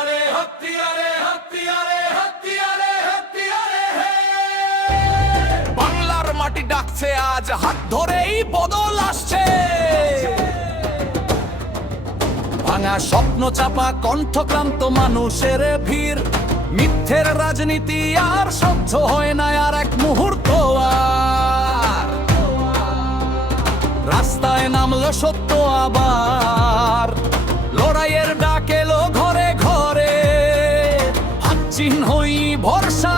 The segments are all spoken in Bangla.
हत्यारे हत्यारे हत्यारे हत्यारे हत्यारे हे বাংলার মাটি ডাকছে আজ হাত ধরেই বদল আসছে ভাঙা স্বপ্ন চাপা কণ্ঠক্রান্ত মানুষের ভিড় মিথ্যের রাজনীতি আর সহ্য হয় না আর এক মুহূর্ত আর রাস্তায় নামলো সত্য আবার লড়াইয়ের ডাক এলো ঘরে ঘরে হাত চিহ্নই ভরসা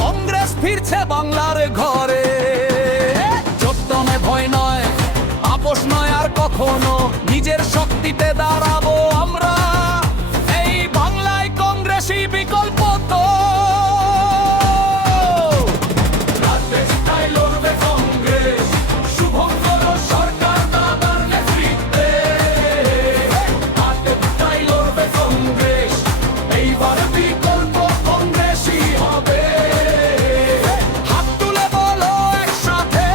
কংগ্রেস ফিরছে বাংলার ঘরে চট্টনে ভয় নয় আপোষ নয় আর কখনো নিজের শক্তিতে দাঁড়াবো আমরা এই বাংলায় কংগ্রেসই বিকল্প তো রাজনীতিতে লড়বে কংগ্রেস শুভঙ্কর সরকার দাদার নেতৃত্বে রাজনীতিতে লড়বে কংগ্রেস এইবার বিকল্প কংগ্রেসই হবে হাত তুলে বলো একসাথে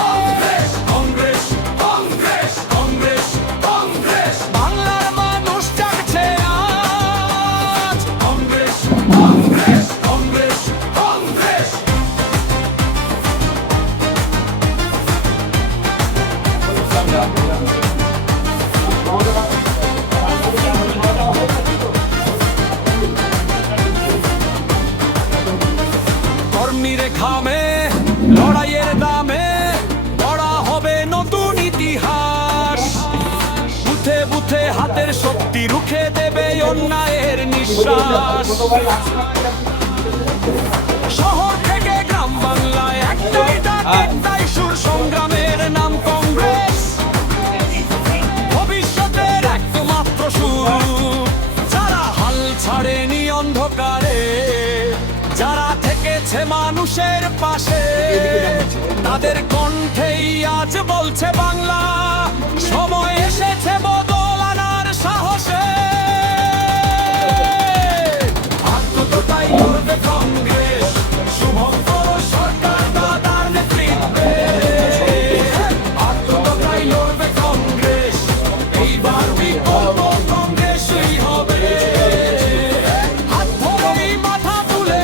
কংগ্রেস কংগ্রেস কংগ্রেস কংগ্রেস কংগ্রেস বাংলার মানুষ ডাকছে আজ কংগ্রেস কংগ্রেস কংগ্রেস কংগ্রেস কর্মীর ঘামে লড়াইয়ের দামে গড়া হবে নতুন ইতিহাস বুথে বুথে হাতের শক্তি রুখে দেবে অন্যায়ের নিঃশ্বাস শহর থেকে গ্রাম বাংলায় একটাই ডাক একটাই সুর সংগ্রামের নাম কংগ্রেস ভবিষ্যতের একমাত্র সুর যারা হাল ছাড়েনি অন্ধকারে যারা থেকেছে মানুষের পাশে তাদের কণ্ঠেই আজ বলছে বাংলা সময় এসেছে বদল আনার সাহসে আত্মততাই করবে কংগ্রেস শুভঙ্কর সরকার দাদার নেতৃত্বে আত্মততাই লড়বে কংগ্রেস এইবার বিকল্প কংগ্রেসই হবে হাত ধরেই মাথা তুলে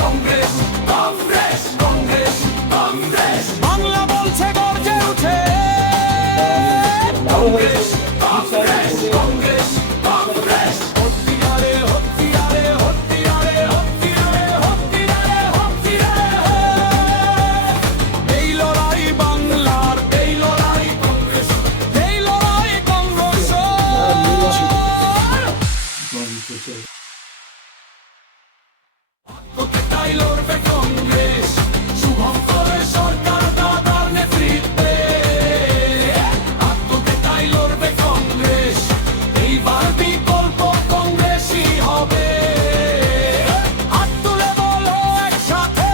কংগ্রেস কংগ্রেস কংগ্রেস কংগ্রেস বাংলা বলছে গর্জে উঠে কংগ্রেস কংগ্রেস কংগ্রেস কংগ্রেস হত্যারে হত্যারে হত্যারে হত্যারে হত্যারে হত্যারে এই লড়াই বাংলার এই লড়াই কংগ্রেস এই লড়াই কংগ্রেস আত্মততাই লড়বে কংগ্রেস শুভঙ্কর সরকার দাদার নেতৃত্বে আত্মততাই লড়বে কংগ্রেস এইবার বিকল্প কংগ্রেসই হবে হাত তুলে বলো একসাথে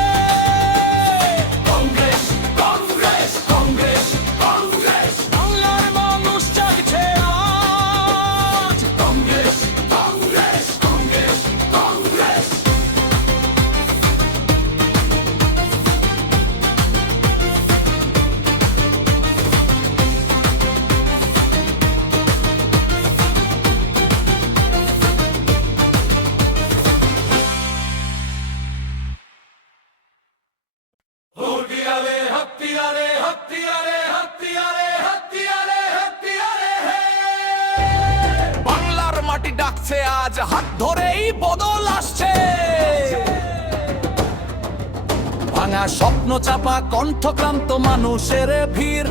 কংগ্রেস কংগ্রেস কংগ্রেস কংগ্রেস বাংলার মানুষ জাগছে আজ কংগ্রেস কংগ্রেস কংগ্রেস কংগ্রেস হত্যারে হত্যারে হত্যারে হত্যারে হত্যারে হত্যারে হে বাংলার মাটি ডাকছে আজ হাত ধরেই বদল আসছে ভাঙা স্বপ্ন চাপা কণ্ঠক্রান্ত মানুষের ভিড়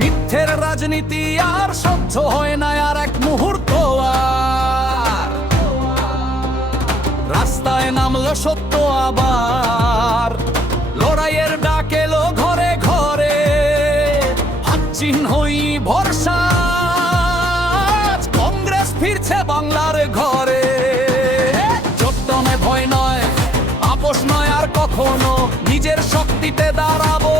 মিথ্যের রাজনীতি আর সহ্য হয় না আর এক মুহূর্ত আর রাস্তায় নামলো সত্য আবার লড়াইয়ের ডাক এলো ঘরে ঘরে হাত চিহ্নই ভরসা কংগ্রেস ফিরছে বাংলার ঘরে চট্টনে ভয় নয় আপোষ নয় আর কখনো নিজের শক্তিতে দাঁড়াবো